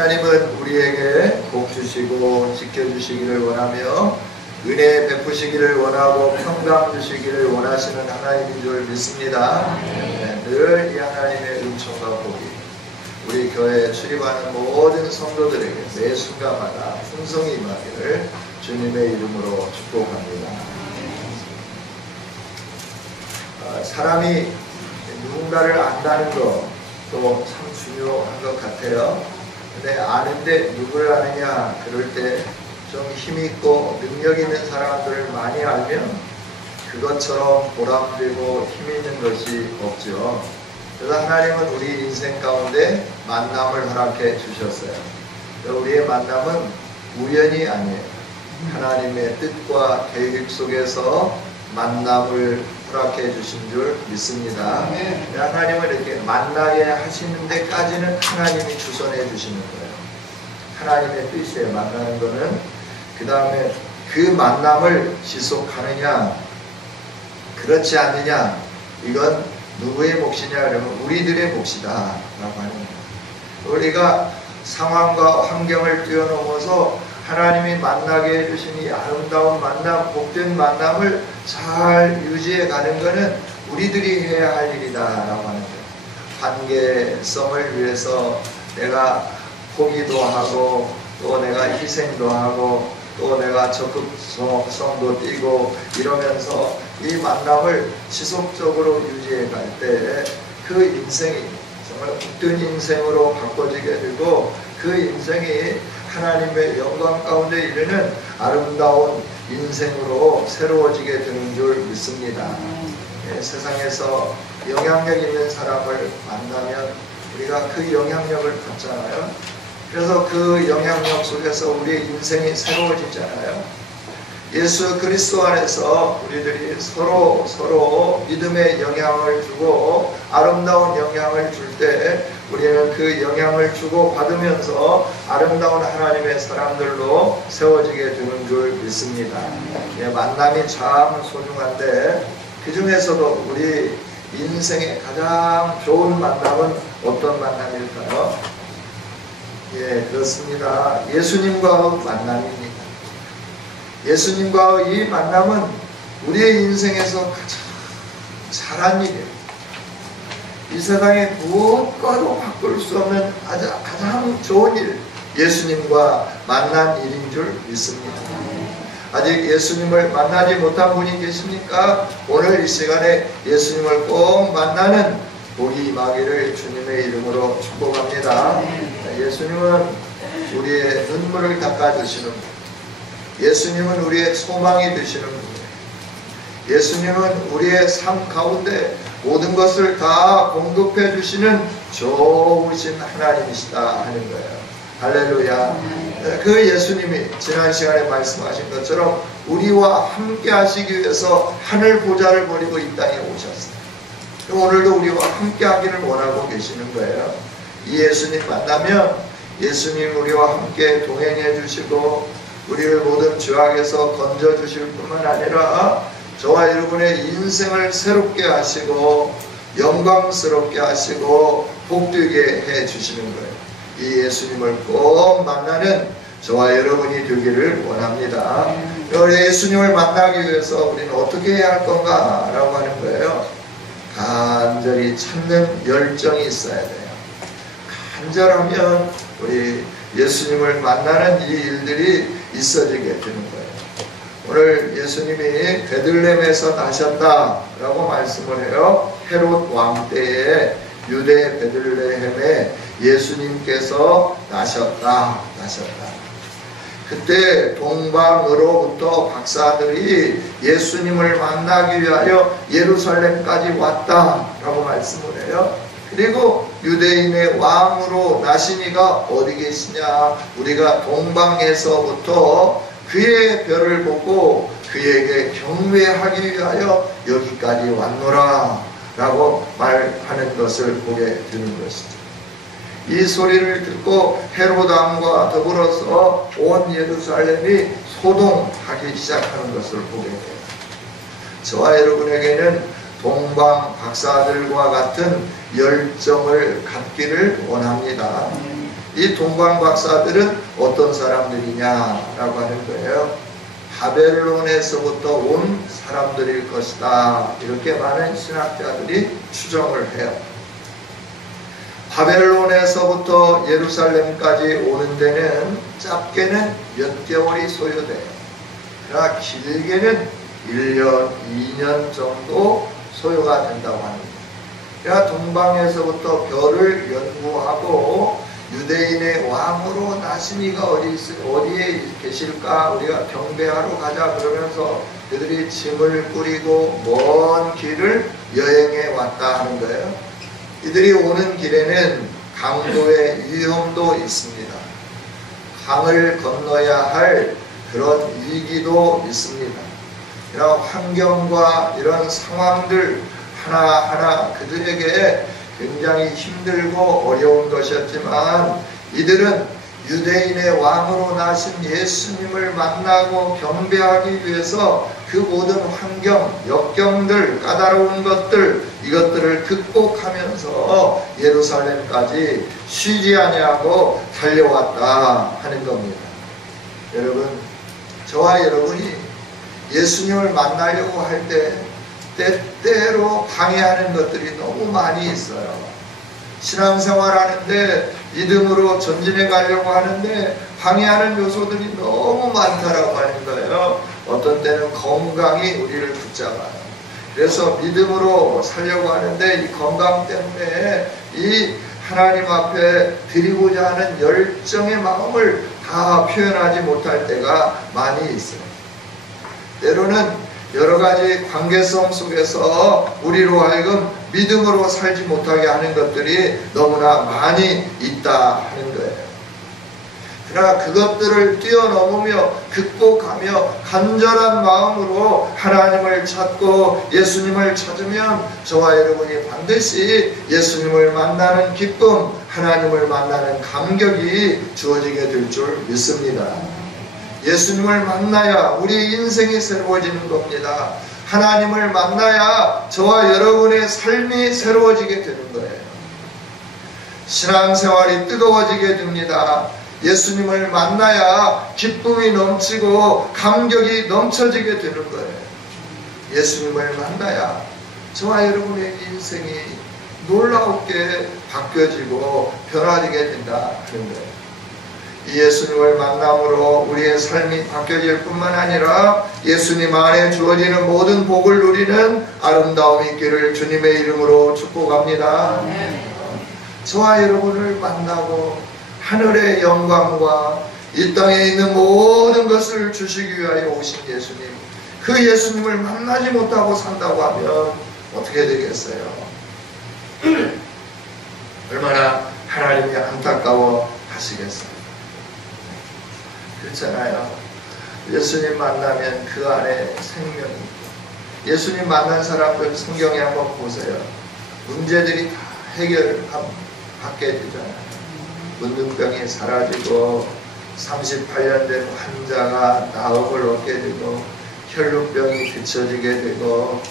하나님은 우리에게 복 주시고 지켜주시기를 원하며 은혜 베푸시기를 원하고 평강 주시기를 원하시는 하나님인 줄 믿습니다. 늘 이 하나님의 은총과 복이 우리 교회에 출입하는 모든 성도들에게 매 순간마다 풍성히 임하기를 주님의 이름으로 축복합니다. 사람이 누군가를 안다는 것도 참 중요한 것 같아요. 근데 아는데 누구를 아느냐, 그럴 때 좀 힘있고 능력 있는 사람들을 많이 알면 그것처럼 보람되고 힘있는 것이 없죠. 그래서 하나님은 우리 인생 가운데 만남을 허락해 주셨어요. 우리의 만남은 우연이 아니에요. 하나님의 뜻과 계획 속에서 만남을 허락해 주신 줄 믿습니다. 하나님을 이렇게 만나게 하시는 데까지는 하나님이 주선해 주시는 거예요. 하나님의 뜻에 만나는 거는 그 다음에 그 만남을 지속하느냐 그렇지 않느냐, 이건 누구의 몫이냐 그러면 우리들의 몫이다 라고 하는 거예요. 우리가 상황과 환경을 뛰어넘어서 하나님이 만나게 해주신 이 아름다운 만남, 복된 만남을 잘 유지해 가는 것은 우리들이 해야 할 일이다 라고 하는 거예요. 관계성을 위해서 내가 포기도 하고 또 내가 희생도 하고 또 내가 적극성도 띄고 이러면서 이 만남을 지속적으로 유지해 갈 때 그 인생이 정말 복된 인생으로 바꿔지게 되고 그 인생이 하나님의 영광 가운데 이르는 아름다운 인생으로 새로워지게 되는 줄 믿습니다. 세상에서 영향력 있는 사람을 만나면 우리가 그 영향력을 받잖아요. 그래서 그 영향력 속에서 우리의 인생이 새로워지잖아요. 예수 그리스도 안에서 우리들이 서로 믿음의 영향을 주고 아름다운 영향을 줄 때 우리는 그 영향을 주고 받으면서 아름다운 하나님의 사람들로 세워지게 되는 줄 믿습니다. 만남이 참 소중한데 그 중에서도 우리 인생의 가장 좋은 만남은 어떤 만남일까요? 그렇습니다. 예수님과의 만남입니다. 예수님과의 이 만남은 우리의 인생에서 가장 잘한 일이에요. 이 세상에 무엇과도 바꿀 수 없는 가장 좋은 일, 예수님과 만난 일인 줄 믿습니다. 아직 예수님을 만나지 못한 분이 계십니까? 오늘 이 시간에 예수님을 꼭 만나는 복이 임하기를 주님의 이름으로 축복합니다. 예수님은 우리의 눈물을 닦아주시는 분, 예수님은 우리의 소망이 되시는 분이에요. 예수님은 우리의 삶 가운데 모든 것을 다 공급해 주시는 좋으신 하나님이시다 하는 거예요. 할렐루야. 그 예수님이 지난 시간에 말씀하신 것처럼 우리와 함께 하시기 위해서 하늘 보좌를 버리고 이 땅에 오셨어요. 오늘도 우리와 함께 하기를 원하고 계시는 거예요. 이 예수님 만나면 예수님 우리와 함께 동행해 주시고 우리를 모든 죄악에서 건져 주실 뿐만 아니라 저와 여러분의 인생을 새롭게 하시고 영광스럽게 하시고 복되게 해 주시는 거예요. 이 예수님을 꼭 만나는 저와 여러분이 되기를 원합니다. 예수님을 만나기 위해서 우리는 어떻게 해야 할 건가 라고 하는 거예요. 간절히 찾는 열정이 있어야 돼요. 간절하면 우리 예수님을 만나는 이 일들이 있어지게 되는 거예요. 오늘 예수님이 베들레헴에서 나셨다라고 말씀을 해요. 헤롯 왕 때에 유대 베들레헴에 예수님께서 나셨다. 그때 동방으로부터 박사들이 예수님을 만나기 위하여 예루살렘까지 왔다라고 말씀을 해요. 그리고 유대인의 왕으로 나시니가 어디 계시냐? 우리가 동방에서부터 그의 별을 보고 그에게 경배하기 위하여 여기까지 왔노라 라고 말하는 것을 보게 되는 것이죠. 이 소리를 듣고 헤롯 왕과 더불어서 온 예루살렘이 소동하기 시작하는 것을 보게 돼요. 저와 여러분에게는 동방 박사들과 같은 열정을 갖기를 원합니다. 이 동방 박사들은 어떤 사람들이냐라고 하는 거예요. 바벨론에서부터 온 사람들일 것이다. 이렇게 많은 신학자들이 추정을 해요. 바벨론에서부터 예루살렘까지 오는 데는 짧게는 몇 개월이 소요돼요. 그러나 길게는 1년, 2년 정도 소요가 된다고 합니다. 그러나 동방에서부터 별을 연구하고 유대인의 왕으로 나신 이가 어디에 계실까? 우리가 경배하러 가자 그러면서 그들이 짐을 꾸리고 먼 길을 여행해 왔다 하는 거예요. 이들이 오는 길에는 강도의 위험도 있습니다. 강을 건너야 할 그런 위기도 있습니다. 이런 환경과 이런 상황들 하나하나 그들에게 굉장히 힘들고 어려운 것이었지만 이들은 유대인의 왕으로 나신 예수님을 만나고 경배하기 위해서 그 모든 환경, 역경들, 까다로운 것들 이것들을 극복하면서 예루살렘까지 쉬지 아니하고 달려왔다 하는 겁니다. 여러분, 저와 여러분이 예수님을 만나려고 할 때 때때로 방해하는 것들이 너무 많이 있어요. 신앙생활 하는데 믿음으로 전진해 가려고 하는데 방해하는 요소들이 너무 많다라고 하는 거예요. 어떤 때는 건강이 우리를 붙잡아요. 그래서 믿음으로 살려고 하는데 이 건강 때문에 이 하나님 앞에 드리고자 하는 열정의 마음을 다 표현하지 못할 때가 많이 있어요. 때로는 여러 가지 관계성 속에서 우리로 하여금 믿음으로 살지 못하게 하는 것들이 너무나 많이 있다 하는 거예요. 그러나 그것들을 뛰어넘으며 극복하며 간절한 마음으로 하나님을 찾고 예수님을 찾으면 저와 여러분이 반드시 예수님을 만나는 기쁨, 하나님을 만나는 감격이 주어지게 될 줄 믿습니다. 예수님을 만나야 우리 인생이 새로워지는 겁니다. 하나님을 만나야 저와 여러분의 삶이 새로워지게 되는 거예요. 신앙생활이 뜨거워지게 됩니다. 예수님을 만나야 기쁨이 넘치고 감격이 넘쳐지게 되는 거예요. 예수님을 만나야 저와 여러분의 인생이 놀랍게 바뀌어지고 변화되게 된다 하는 거예요. 이 예수님을 만남으로 우리의 삶이 바뀌어질 뿐만 아니라 예수님 안에 주어지는 모든 복을 누리는 아름다움이 있기를 주님의 이름으로 축복합니다. 저와 여러분을 만나고 하늘의 영광과 이 땅에 있는 모든 것을 주시기 위하여 오신 예수님, 그 예수님을 만나지 못하고 산다고 하면 어떻게 되겠어요? 얼마나 하나님이 안타까워 하시겠어요? 그렇잖아요. 예수님 만나면 그 안에 생명이 있고, 예수님 만난 사람들 성경에 한번 보세요. 문제들이 다 해결받게 되잖아요. 문둥병이 사라지고 38년 된 환자가 나음을 얻게 되고 혈루병이 그쳐지게 되고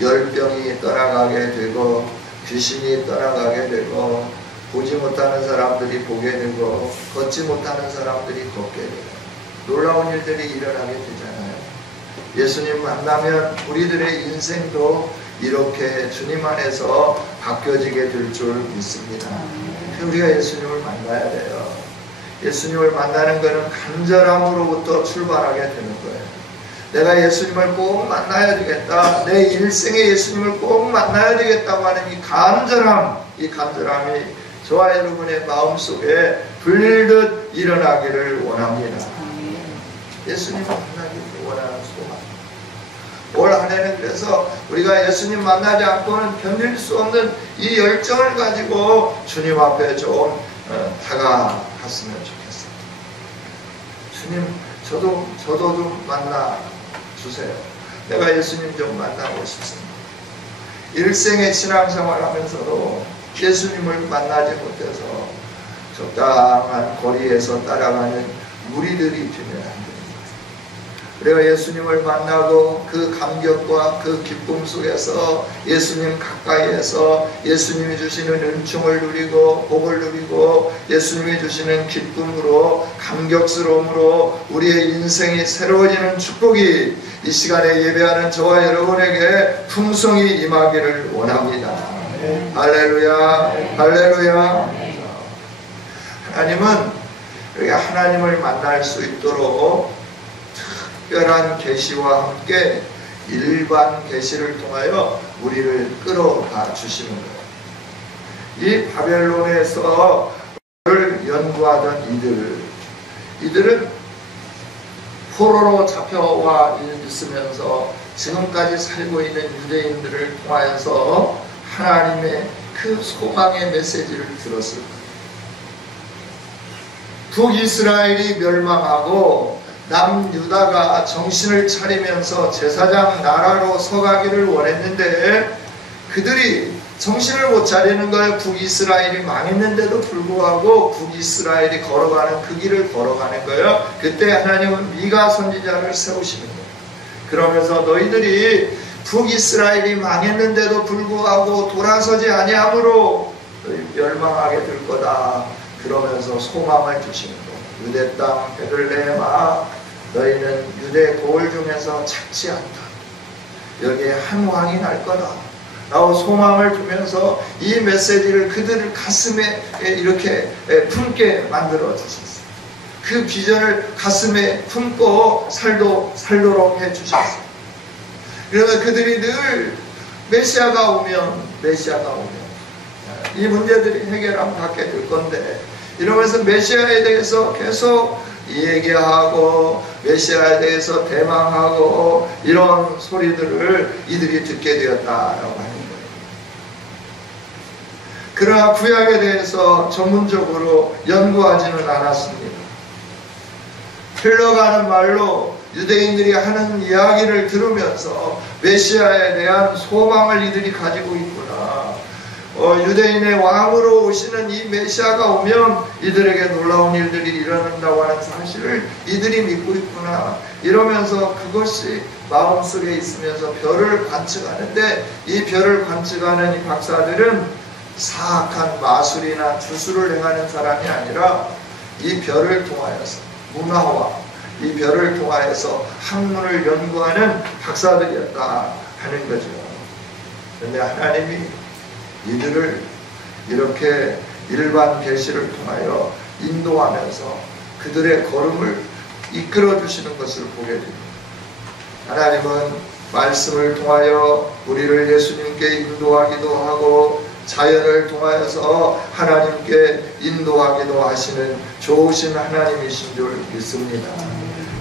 열병이 떠나가게 되고 귀신이 떠나가게 되고 보지 못하는 사람들이 보게 되고 걷지 못하는 사람들이 걷게 되고 놀라운 일들이 일어나게 되잖아요. 예수님 만나면 우리들의 인생도 이렇게 주님 안에서 바뀌어지게 될 줄 믿습니다. 우리가 예수님을 만나야 돼요. 예수님을 만나는 것은 간절함으로부터 출발하게 되는 거예요. 내가 예수님을 꼭 만나야 되겠다. 내 일생에 예수님을 꼭 만나야 되겠다고 하는 이 간절함, 이 간절함이 저와 여러분의 마음속에 불듯 일어나기를 원합니다. 예수님을 만나기를 원하는 소망. 올 한해는 그래서 우리가 예수님 만나지 않고는 견딜 수 없는 이 열정을 가지고 주님 앞에 좀 다가갔으면 좋겠어요. 주님, 저도 좀 만나 주세요. 내가 예수님 좀 만나고 싶습니다. 일생의 신앙생활 하면서도 예수님을 만나지 못해서 적당한 거리에서 따라가는 무리들이 되면 안 됩니다. 우리가 예수님을 만나고 그 감격과 그 기쁨 속에서 예수님 가까이에서 예수님이 주시는 은총을 누리고 복을 누리고 예수님이 주시는 기쁨으로 감격스러움으로 우리의 인생이 새로워지는 축복이 이 시간에 예배하는 저와 여러분에게 풍성히 임하기를 원합니다. 할렐루야, 할렐루야. 하나님은 우리가 하나님을 만날 수 있도록 특별한 계시와 함께 일반 계시를 통하여 우리를 끌어가 주시는 거예요. 이 바벨론에서 를 연구하던 이들은 포로로 잡혀와 있으면서 지금까지 살고 있는 유대인들을 통하여서 하나님의 그 소망의 메시지를 들었을 거예요. 북이스라엘이 멸망하고 남유다가 정신을 차리면서 제사장 나라로 서가기를 원했는데 그들이 정신을 못 차리는 거예요. 북이스라엘이 망했는데도 불구하고 북이스라엘이 걸어가는 그 길을 걸어가는 거예요. 그때 하나님은 미가 선지자를 세우시는 거예요. 그러면서 너희들이 북이스라엘이 망했는데도 불구하고 돌아서지 아니함으로 너희 멸망하게 될 거다. 그러면서 소망을 주시는 거예요. 유대 땅 베들레헴아, 너희는 유대 고을 중에서 작지 않다. 여기에 한 왕이 날 거다 라고 소망을 주면서 이 메시지를 그들 가슴에 이렇게 품게 만들어 주셨어요. 그 비전을 가슴에 품고 살도록 해 주셨어요. 그래서 그들이 늘 메시아가 오면 이 문제들이 해결하면 갖게 될 건데 이러면서 메시아에 대해서 계속 얘기하고 메시아에 대해서 대망하고 이런 소리들을 이들이 듣게 되었다라고 하는 거예요. 그러나 구약에 대해서 전문적으로 연구하지는 않았습니다. 흘러가는 말로 유대인들이 하는 이야기를 들으면서 메시아에 대한 소망을 이들이 가지고 있구나. 유대인의 왕으로 오시는 이 메시아가 오면 이들에게 놀라운 일들이 일어난다고 하는 사실을 이들이 믿고 있구나. 이러면서 그것이 마음속에 있으면서 별을 관측하는데 이 별을 관측하는 이 박사들은 사악한 마술이나 주술을 행하는 사람이 아니라 이 별을 통하여서 문화와 이 별을 통하여서 학문을 연구하는 박사들이었다 하는 거죠. 그런데 하나님이 이들을 이렇게 일반 계시를 통하여 인도하면서 그들의 걸음을 이끌어 주시는 것을 보게 됩니다. 하나님은 말씀을 통하여 우리를 예수님께 인도하기도 하고 자연을 통하여서 하나님께 인도하기도 하시는 좋으신 하나님이신 줄 믿습니다.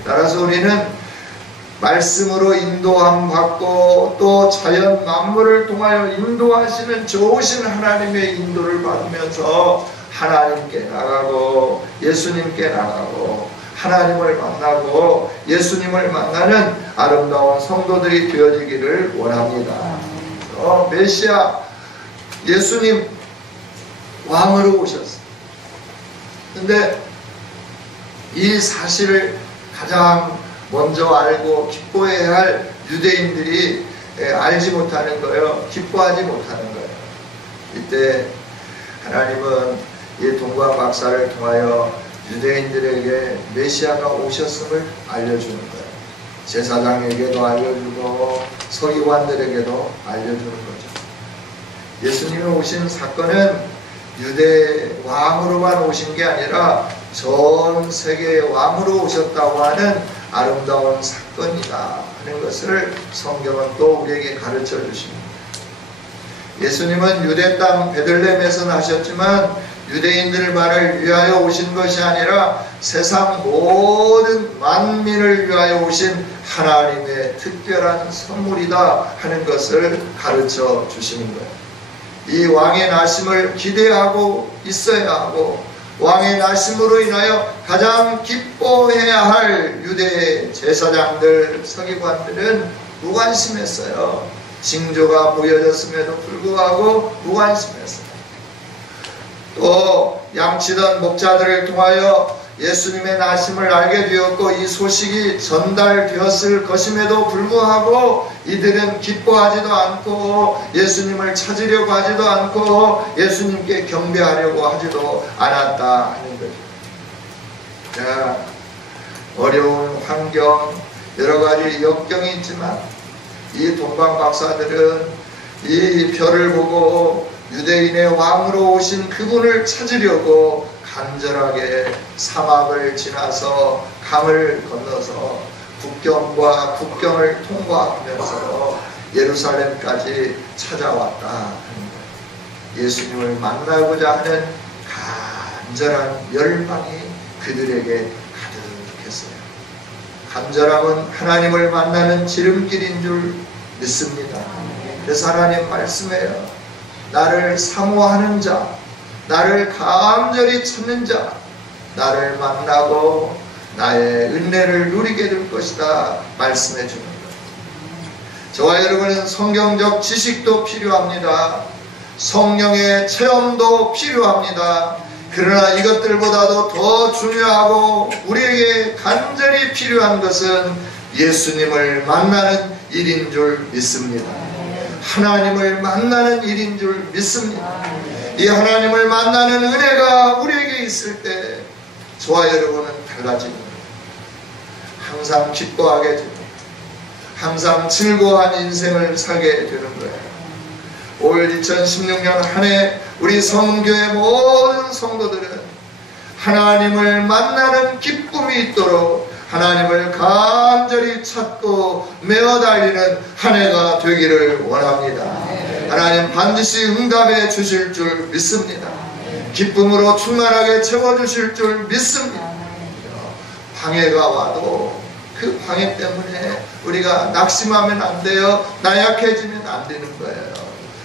따라서 우리는 말씀으로 인도함 받고 또 자연 만물을 통하여 인도하시는 좋으신 하나님의 인도를 받으면서 하나님께 나가고 예수님께 나가고 하나님을 만나고 예수님을 만나는 아름다운 성도들이 되어지기를 원합니다. 메시아 예수님 왕으로 오셨어요. 근데 이 사실을 가장 먼저 알고 기뻐해야 할 유대인들이 알지 못하는 거예요. 기뻐하지 못하는 거예요. 이때 하나님은 이 동방 박사를 통하여 유대인들에게 메시아가 오셨음을 알려주는 거예요. 제사장에게도 알려주고 서기관들에게도 알려주는 거죠. 예수님이 오신 사건은 유대 왕으로만 오신 게 아니라 전 세계의 왕으로 오셨다고 하는 아름다운 사건이다 하는 것을 성경은 또 우리에게 가르쳐 주십니다. 예수님은 유대 땅 베들레헴에서 나셨지만 유대인들만을 위하여 오신 것이 아니라 세상 모든 만민을 위하여 오신 하나님의 특별한 선물이다 하는 것을 가르쳐 주시는 거예요. 이 왕의 나심을 기대하고 있어야 하고 왕의 나심으로 인하여 가장 기뻐해야 할 유대 제사장들, 서기관들은 무관심했어요. 징조가 보여졌음에도 불구하고 무관심했어요. 또 양치던 목자들을 통하여 예수님의 나심을 알게 되었고 이 소식이 전달되었을 것임에도 불구하고 이들은 기뻐하지도 않고 예수님을 찾으려고 하지도 않고 예수님께 경배하려고 하지도 않았다 하는 거죠. 자, 어려운 환경, 여러 가지 역경이 있지만 이 동방박사들은 이 별을 보고 유대인의 왕으로 오신 그분을 찾으려고 간절하게 사막을 지나서 강을 건너서 국경과 국경을 통과하면서 예루살렘까지 찾아왔다. 예수님을 만나고자 하는 간절한 열망이 그들에게 가득했어요. 간절함은 하나님을 만나는 지름길인 줄 믿습니다. 그래서 하나님 말씀해요. 나를 사모하는 자, 나를 간절히 찾는 자, 나를 만나고 나의 은혜를 누리게 될 것이다 말씀해 주는 거예요. 저와 여러분은 성경적 지식도 필요합니다. 성령의 체험도 필요합니다. 그러나 이것들보다도 더 중요하고 우리에게 간절히 필요한 것은 예수님을 만나는 일인 줄 믿습니다. 하나님을 만나는 일인 줄 믿습니다. 이 하나님을 만나는 은혜가 우리에게 있을 때 저와 여러분은 달라집니다. 항상 기뻐하게 됩니다. 항상 즐거워한 인생을 살게 되는 거예요. 올 2016년 한 해 우리 성교회 모든 성도들은 하나님을 만나는 기쁨이 있도록 하나님을 간절히 찾고 메어 달리는 한 해가 되기를 원합니다. 하나님 반드시 응답해 주실 줄 믿습니다. 기쁨으로 충만하게 채워주실 줄 믿습니다. 방해가 와도 그 방해 때문에 우리가 낙심하면 안 돼요. 나약해지면 안 되는 거예요.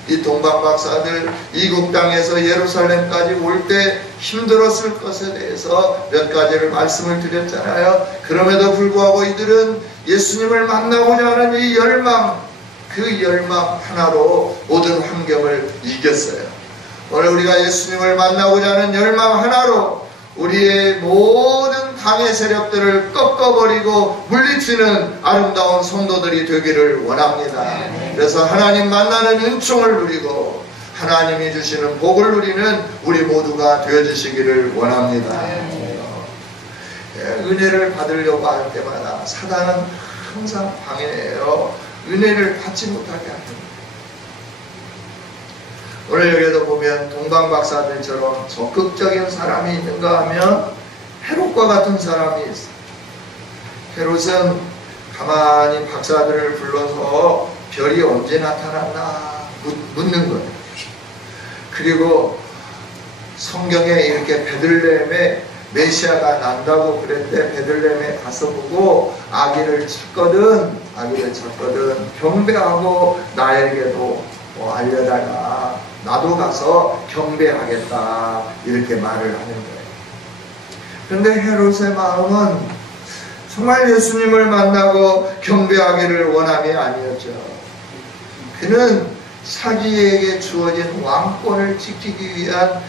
이 동방박사들 이국 땅에서 예루살렘까지 올 때 힘들었을 것에 대해서 몇 가지를 말씀을 드렸잖아요. 그럼에도 불구하고 이들은 예수님을 만나고자 하는 이 열망, 그 열망 하나로 모든 환경을 이겼어요. 오늘 우리가 예수님을 만나고자 하는 열망 하나로 우리의 모든 방해 세력들을 꺾어버리고 물리치는 아름다운 성도들이 되기를 원합니다. 그래서 하나님 만나는 은총을 누리고 하나님이 주시는 복을 누리는 우리 모두가 되어주시기를 원합니다. 은혜를 받으려고 할 때마다 사단은 항상 방해해요. 은혜를 받지 못하게 합니다. 오늘 여기에도 보면 동방박사들처럼 적극적인 사람이 있는가 하면 헤롯과 같은 사람이 있어요. 헤롯은 가만히 박사들을 불러서 별이 언제 나타났나 묻는 거예요. 그리고 성경에 이렇게 베들레헴에 메시아가 난다고 그랬는데 베들레헴에 가서 보고 아기를 찾거든 경배하고 나에게도 알려달라. 나도 가서 경배하겠다. 이렇게 말을 하는 거예요. 그런데 헤롯의 마음은 정말 예수님을 만나고 경배하기를 원함이 아니었죠. 그는 자기에게 주어진 왕권을 지키기 위한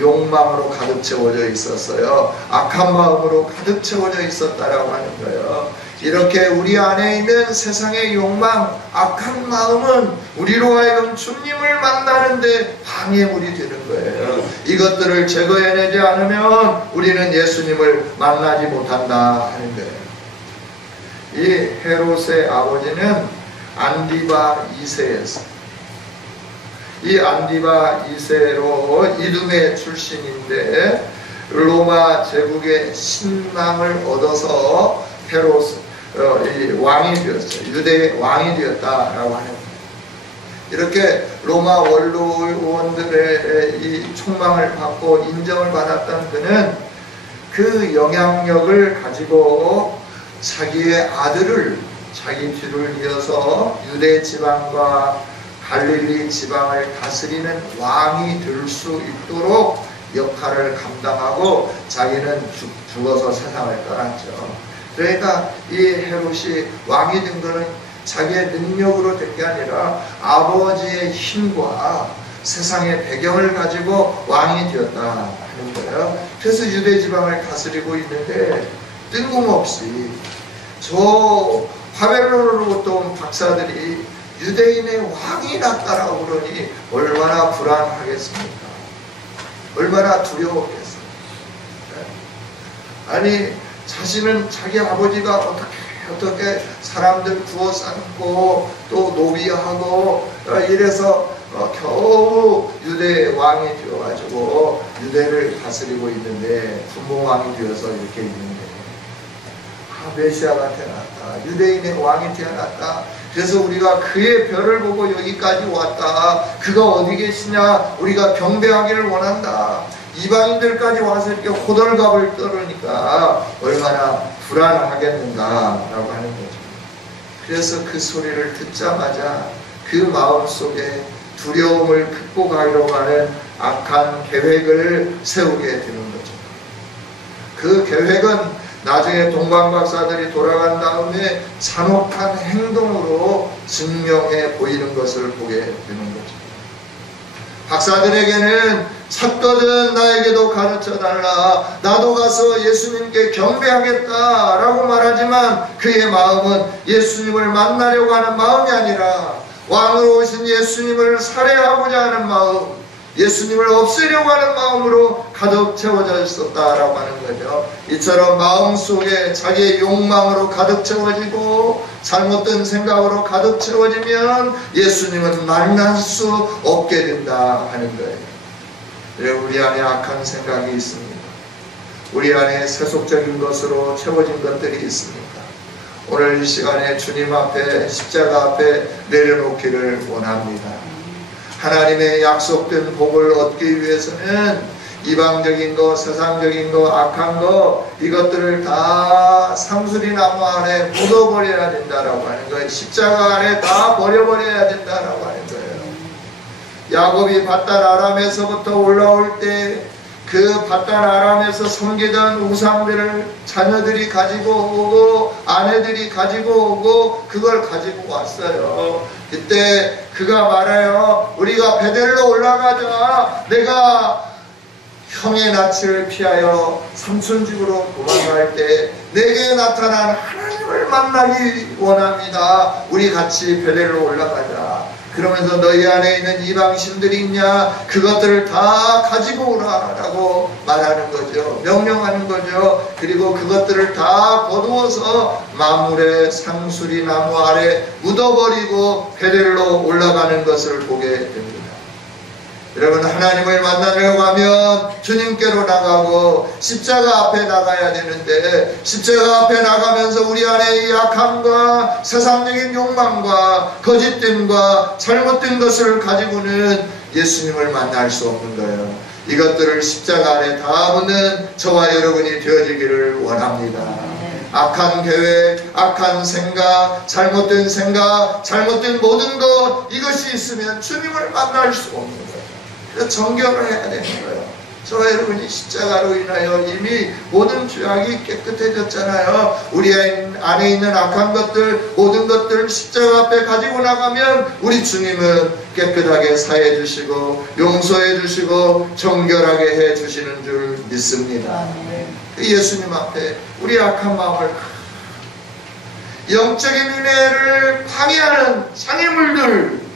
욕망으로 가득 채워져 있었어요. 악한 마음으로 가득 채워져 있었다라고 하는 거예요. 이렇게 우리 안에 있는 세상의 욕망, 악한 마음은 우리로 하여금 주님을 만나는데 방해물이 되는 거예요. 이것들을 제거해내지 않으면 우리는 예수님을 만나지 못한다 하는 거예요. 이 헤롯의 아버지는 안디바 2세였어요. 이 안디바 2세로 이두메 출신인데 로마 제국의 신망을 얻어서 헤롯 왕이 되었어요. 유대의 왕이 되었다라고 하는 거예요. 이렇게 로마 원로원들의 이 총망을 받고 인정을 받았던 그는 그 영향력을 가지고 자기의 아들을 자기 뒤를 이어서 유대 지방과 갈릴리 지방을 다스리는 왕이 될 수 있도록 역할을 감당하고 자기는 죽어서 세상을 떠났죠. 그러니까 이 헤롯이 왕이 된 것은 자기의 능력으로 된 게 아니라 아버지의 힘과 세상의 배경을 가지고 왕이 되었다 하는 거예요. 그래서 유대 지방을 다스리고 있는데 뜬금없이 저 바벨론으로부터 온 박사들이 유대인의 왕이 났다라고 그러니 얼마나 불안하겠습니까? 얼마나 두려웠겠어요. 아니 자신은 자기 아버지가 어떻게 사람들 구워 삶고 또 노비하고 이래서 겨우 유대의 왕이 되어가지고 유대를 다스리고 있는데 분봉왕이 되어서 이렇게 있는데 메시아가 태어났다. 유대인의 왕이 태어났다. 그래서 우리가 그의 별을 보고 여기까지 왔다. 그가 어디 계시냐? 우리가 경배하기를 원한다. 이방인들까지 와서 이렇게 호들갑을 떨으니까 얼마나 불안하겠는가라고 하는 거죠. 그래서 그 소리를 듣자마자 그 마음속에 두려움을 극복하려고 하는 악한 계획을 세우게 되는 거죠. 그 계획은 나중에 동방박사들이 돌아간 다음에 잔혹한 행동으로 증명해 보이는 것을 보게 되는 거죠. 박사들에게는 샀거든 나에게도 가르쳐달라. 나도 가서 예수님께 경배하겠다라고 말하지만 그의 마음은 예수님을 만나려고 하는 마음이 아니라 왕으로 오신 예수님을 살해하고자 하는 마음, 예수님을 없애려고 하는 마음으로 가득 채워져 있었다라고 하는 거죠. 이처럼 마음속에 자기의 욕망으로 가득 채워지고 잘못된 생각으로 가득 채워지면 예수님은 만날 수 없게 된다 하는 거예요. 우리 안에 악한 생각이 있습니다. 우리 안에 세속적인 것으로 채워진 것들이 있습니다. 오늘 이 시간에 주님 앞에 십자가 앞에 내려놓기를 원합니다. 하나님의 약속된 복을 얻기 위해서는 이방적인 거, 세상적인 거, 악한 거 이것들을 다 상수리 나무 안에 묻어버려야 된다라고 하는 거예요. 십자가 안에 다 버려버려야 된다라고 하는 거예요. 야곱이 밧단 아람에서부터 올라올 때 그 밧단 아람에서 섬기던 우상들을 자녀들이 가지고 오고 아내들이 가지고 오고 그걸 가지고 왔어요. 그때 그가 말해요. 우리가 베델로 올라가자. 내가 형의 낯을 피하여 삼촌 집으로 도망갈 때 내게 나타난 하나님을 만나기 원합니다. 우리 같이 베델로 올라가자. 그러면서 너희 안에 있는 이방신들이 있냐? 그것들을 다 가지고 오라 라고 말하는 거죠. 명령하는 거죠. 그리고 그것들을 다 거두어서 마물의 상수리 나무 아래 묻어버리고 베델로 올라가는 것을 보게 됩니다. 여러분, 하나님을 만나려고 하면 주님께로 나가고 십자가 앞에 나가야 되는데 십자가 앞에 나가면서 우리 안에 이 약함과 세상적인 욕망과 거짓됨과 잘못된 것을 가지고는 예수님을 만날 수 없는 거예요. 이것들을 십자가 안에 다 묻는 저와 여러분이 되어지기를 원합니다. 악한 계획, 악한 생각, 잘못된 모든 것 이것이 있으면 주님을 만날 수 없는 거예요. 정결을 해야 되는 거예요. 저와 여러분이 십자가로 인하여 이미 모든 죄악이 깨끗해졌잖아요. 우리 안에 있는 악한 것들, 모든 것들 십자가 앞에 가지고 나가면 우리 주님은 깨끗하게 사해 주시고 용서해 주시고 정결하게 해 주시는 줄 믿습니다. 예수님 앞에 우리 악한 마음을, 영적인 은혜를 방해하는 장애물들,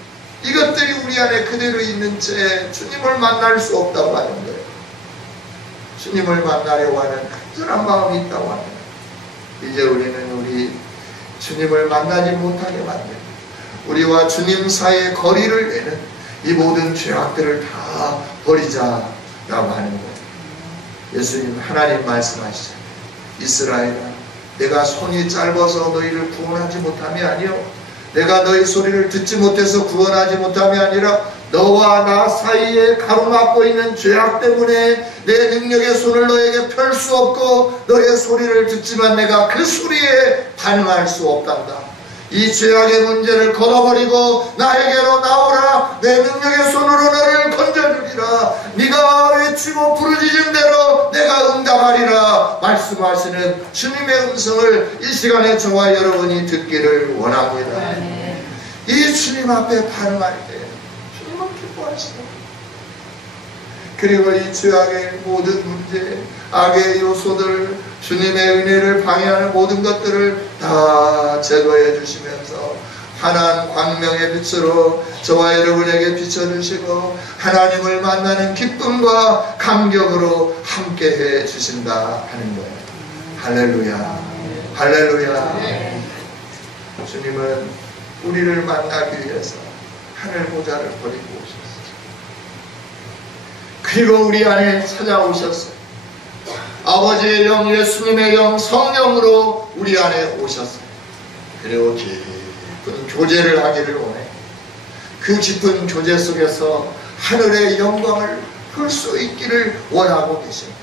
이것들이 우리 안에 그대로 있는 채 주님을 만날 수 없다고 하는 거예요. 주님을 만나려고 하는 간절한 마음이 있다고 하는 거예요. 이제 우리 주님을 만나지 못하게 만듭니다. 우리와 주님 사이의 거리를 내는 이 모든 죄악들을 다 버리자라고 하는 거예요. 예수님, 하나님 말씀하시잖아요. 이스라엘아, 내가 손이 짧아서 너희를 구원하지 못함이 아니요, 내가 너희 소리를 듣지 못해서 구원하지 못함이 아니라 너와 나 사이에 가로막고 있는 죄악 때문에 내 능력의 손을 너에게 펼 수 없고 너의 소리를 듣지만 내가 그 소리에 반응할 수 없단다. 이 죄악의 문제를 걷어버리고 나에게로 나오라. 내 능력의 손으로 너를 건져주리라. 네가 외치고 부르짖은 대로 내가 응답하리라 말씀하시는 주님의 음성을 이 시간에 저와 여러분이 듣기를 원합니다. 이 주님 앞에 반응할 때 주님은 기뻐하시다. 그리고 이 죄악의 모든 문제, 악의 요소들, 주님의 은혜를 방해하는 모든 것들을 다 제거해 주시면서 환한 광명의 빛으로 저와 여러분에게 비춰주시고 하나님을 만나는 기쁨과 감격으로 함께해 주신다 하는 거예요. 할렐루야, 할렐루야. 주님은 우리를 만나기 위해서 하늘 보좌를 버리고 오셨어요. 그리고 우리 안에 찾아오셨어요. 아버지의 영, 예수님의 영, 성령으로 우리 안에 오셨어요. 그리고 깊은 교제를 하기를 원해. 그 깊은 교제 속에서 하늘의 영광을 볼 수 있기를 원하고 계십니다.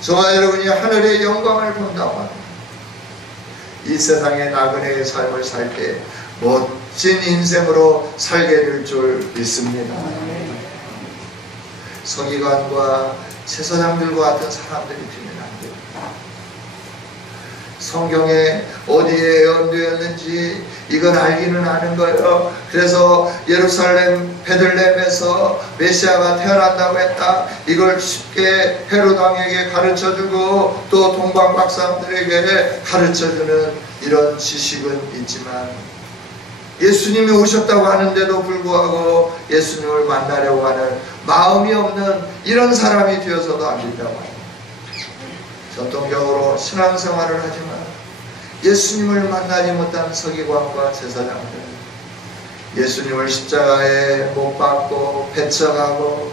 저와 여러분이 하늘의 영광을 본다고 합니다. 이 세상의 나그네의 삶을 살 때 멋진 인생으로 살게 될 줄 믿습니다. 서기관과 제사장들과 같은 사람들이 되면 안 됩니다. 성경에 어디에 예언되었는지 이건 알기는 아는 거예요. 그래서 예루살렘 베들레헴에서 메시아가 태어난다고 했다. 이걸 쉽게 헤롯 왕에게 가르쳐주고 또 동방박 사람들에게 가르쳐주는 이런 지식은 있지만 예수님이 오셨다고 하는데도 불구하고 예수님을 만나려고 하는 마음이 없는 이런 사람이 되어서도 안 된다고 합니다. 전통적으로 신앙생활을 하지만 예수님을 만나지 못한 서기관과 제사장들, 예수님을 십자가에 못 박고 배척하고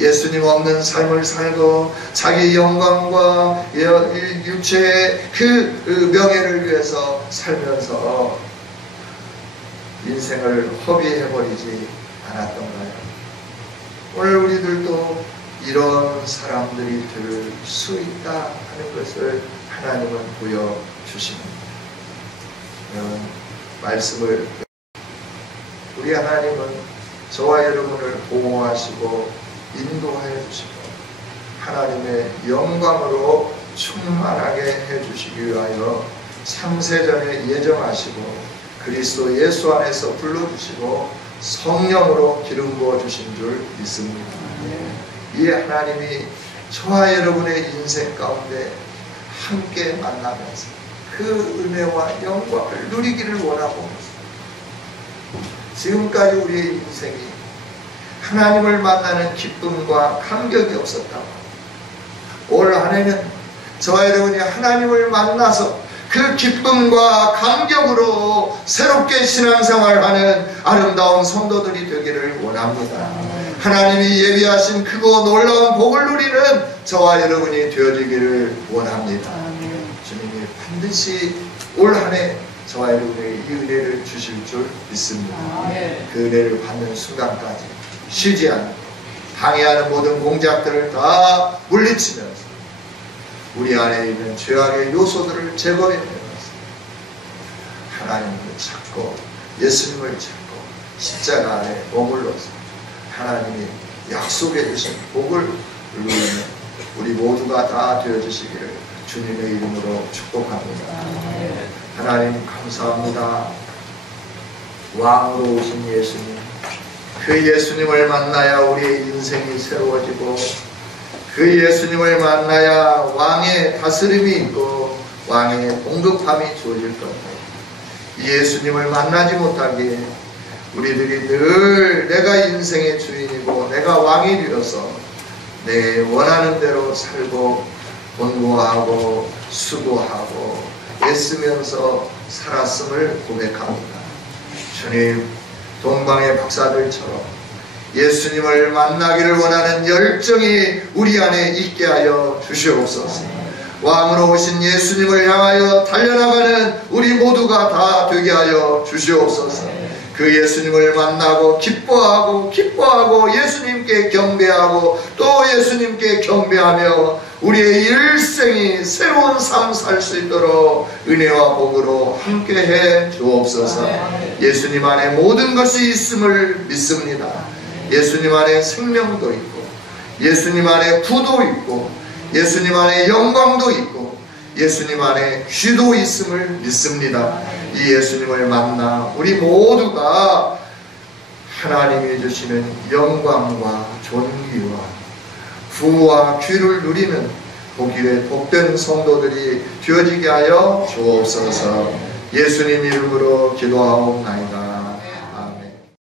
예수님 없는 삶을 살고 자기 영광과 육체의 그 명예를 위해서 살면서 인생을 허비해버리지 않았던가요? 오늘 우리들도 이런 사람들이 될 수 있다 하는 것을 하나님은 보여주십니다. 말씀을 우리 하나님은 저와 여러분을 보호하시고 인도하여 주시고 하나님의 영광으로 충만하게 해주시기 위하여 창세전에 예정하시고 그리스도 예수 안에서 불러주시고 성령으로 기름 부어주신 줄 믿습니다. 이 하나님이 저와 여러분의 인생 가운데 함께 만나면서 그 은혜와 영광을 누리기를 원하고 지금까지 우리의 인생이 하나님을 만나는 기쁨과 감격이 없었다고 올 한 해는 저와 여러분이 하나님을 만나서 그 기쁨과 감격으로 새롭게 신앙생활하는 아름다운 성도들이 되기를 원합니다. 하나님이 예비하신 크고 놀라운 복을 누리는 저와 여러분이 되어지기를 원합니다. 주님이 반드시 올 한 해 저와 여러분에게 이 은혜를 주실 줄 믿습니다. 그 은혜를 받는 순간까지 쉬지 않고 방해하는 모든 공작들을 다 물리치면서 우리 안에 있는 죄악의 요소들을 제거해내면서 하나님을 찾고 예수님을 찾고 십자가 안에 머물러서 하나님이 약속해 주신 복을 누리는 우리 모두가 다 되어주시기를 주님의 이름으로 축복합니다. 하나님 감사합니다. 왕으로 오신 예수님, 그 예수님을 만나야 우리의 인생이 새로워지고 그 예수님을 만나야 왕의 다스림이 있고 왕의 공급함이 주어질 겁니다. 이 예수님을 만나지 못하기에 우리들이 늘 내가 인생의 주인이고 내가 왕이 되어서 내 원하는 대로 살고 권고하고 수고하고 애쓰면서 살았음을 고백합니다. 주님, 동방의 박사들처럼 예수님을 만나기를 원하는 열정이 우리 안에 있게 하여 주시옵소서. 왕으로 오신 예수님을 향하여 달려나가는 우리 모두가 다 되게 하여 주시옵소서. 그 예수님을 만나고 기뻐하고 예수님께 경배하고 또 예수님께 경배하며 우리의 일생이 새로운 삶 살 수 있도록 은혜와 복으로 함께해 주옵소서. 예수님 안에 모든 것이 있음을 믿습니다. 예수님 안에 생명도 있고 예수님 안에 구도 있고 예수님 안에 영광도 있고 예수님 안에 귀도 있음을 믿습니다. 이 예수님을 만나 우리 모두가 하나님이 주시는 영광과 존귀와 부와 귀를 누리는 보기에 복된 성도들이 되어지게 하여 주옵소서. 예수님 이름으로 기도하옵나이다.